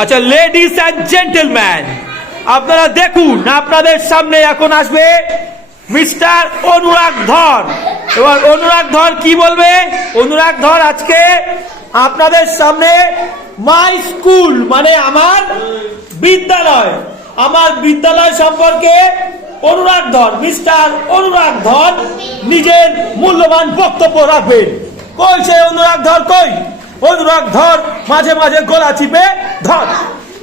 আচ্ছা, ladies and gentleman, আপনারা দেখুন, আপনাদের সামনে এখন আসবে মিস্টার অনুরাগ ধর। এবার অনুরাগ ধর কি বলবে? অনুরাগ ধর আজকে আপনাদের সামনে মাই স্কুল মানে আমার বিদ্যালয় সম্পর্কে অনুরাগ ধর, মিস্টার অনুরাগ ধর নিজের মূল্যবান বক্তব্য রাখবেন। কই সে অনুরাগ ধর? কই অনুরাগ ধর? মাঝে মাঝে গলা চিপে ধর।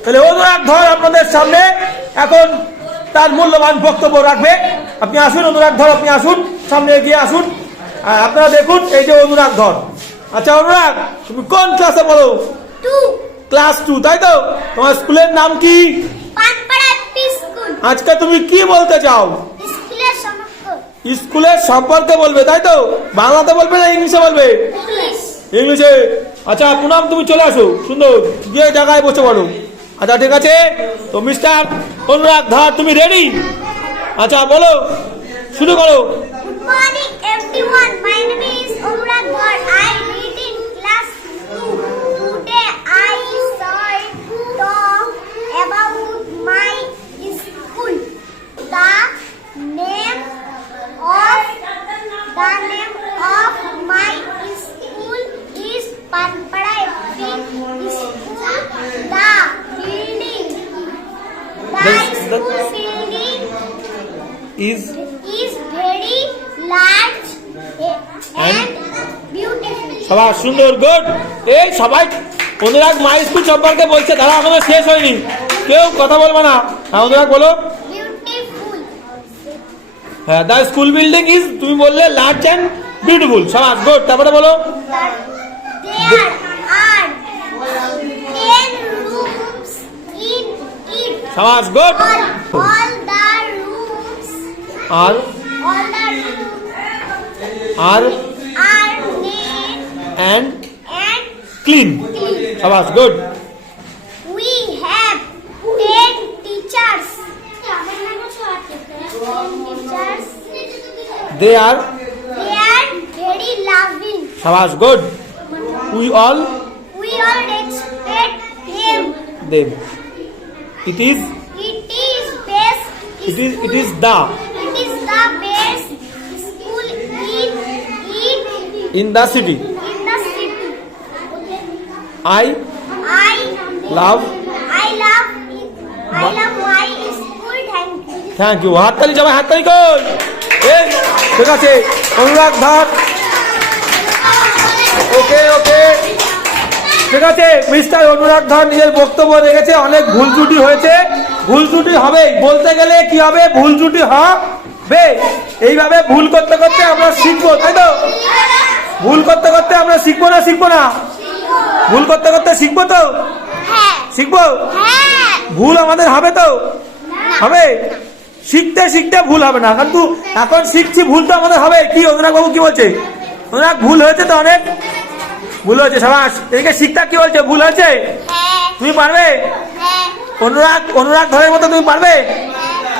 তাহলে অনুরাগ ধর আপনাদের সামনে এখন তার মূল্যবান বক্তব্য রাখবে। আপনি আসুন অনুরাগ ধর, আপনি আসুন, সামনে এগিয়ে আসুন। আপনারা দেখুন, এই যে অনুরাগ ধর। আচ্ছা অনুরাগ, তুমি কোন ক্লাসে পড়ো? ক্লাস 2, তাই তো? তোমার স্কুলের নাম কি? আজকে তুমি কি বলতে চাও? স্কুলের সম্পর্কে বলবে, তাই তো? বাংলাতে বলবে না ইংলিশে বলবে? ইংলিশে। আচ্ছা পুনাম, তুমি চলে আসো, সুন্দর গিয়ে জায়গায় বসে পড়ো। আচ্ছা ঠিক আছে, তো মিস্টার অনুরাগ ধর তুমি রেডি? আচ্ছা বলো, শুরু করো। Good morning everyone. My name is Anurag Dhar. I read in class 2. Today I shall talk about my school. The name of my school is Panpada School. The school building is very large and beautiful. সবাই সুন্দর, good. এই সবাই অনুরাগ my school সম্পর্কে বলছে, তারা এখনো শেষ হয়নি, কেউ কথা বলবে না। হ্যাঁ অনুরাগ বলো। Beautiful. হ্যাঁ, দ্য স্কুল বিল্ডিং ইজ, তুমি বললে লার্জ অ্যান্ড বিউটিফুল। সবাই গুড। তারপরে বলো। There are 10 rooms in it. সবাই good. All the rooms are are neat and and clean. clean. সবাই good. We have 10 teachers. 10 teachers. They are They are very loving. সবাই good. We all We all respect them. Them. It is It is best. It is the It is the best school in the city. in the city. I I love love my school. Thank you. Thank you. হাততালি সবাই, হাততালি কই। এই ঠিক আছে অনুরাগ ধর। ওকে ওকে ঠিক আছে, মিস্টার অনুরাগ ধর নিজের বক্তব্য রেখেছে। অনেক ভুল ত্রুটি হয়েছে, ভুল ত্রুটি হবে, বলতে গেলে কি হবে, ভুল ত্রুটি হবে। এইভাবে ভুল করতে করতে আমরা শিখবো, তাই তো? ভুল করতে করতে আমরা শিখবো না? ভুল করতে করতে শিখবো তো? শিখবো। ভুল আমাদের হবে তো? হবে। শিখতে শিখতে ভুল হবে না, কিন্তু এখন শিখছি, ভুল তো আমাদের হবে। কি অনুরাগ বাবু কি বলছে? অনুরাগ ভুল হয়েছে তো, অনেক ভুল হয়েছে। সাবাস। এদিকে শিখতা কি বলছে? ভুল হয়েছে? তুমি পারবে? অনুরাগ ধরের মতো তুমি পারবে?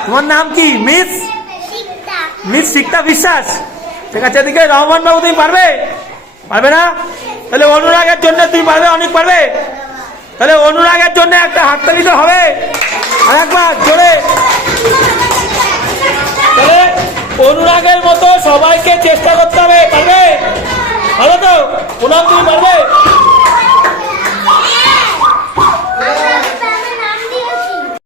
তোমার নাম কি? মিস শিখতা বিশ্বাস। ঠিক আছে, এদিকে রহমান বাবু তুমি পারবে? পারবে না? তাহলে অনুরাগের জন্য তুমি পারবে, অনেক পারবে। তাহলে অনুরাগের জন্য একটা হাততালি তো হবে, আর একবার জোরে। তাহলে অনুরাগের মতো সবাইকে চেষ্টা করতে হবে, পারবে? ভালো তো? প্রণাম, তুমি পারবে?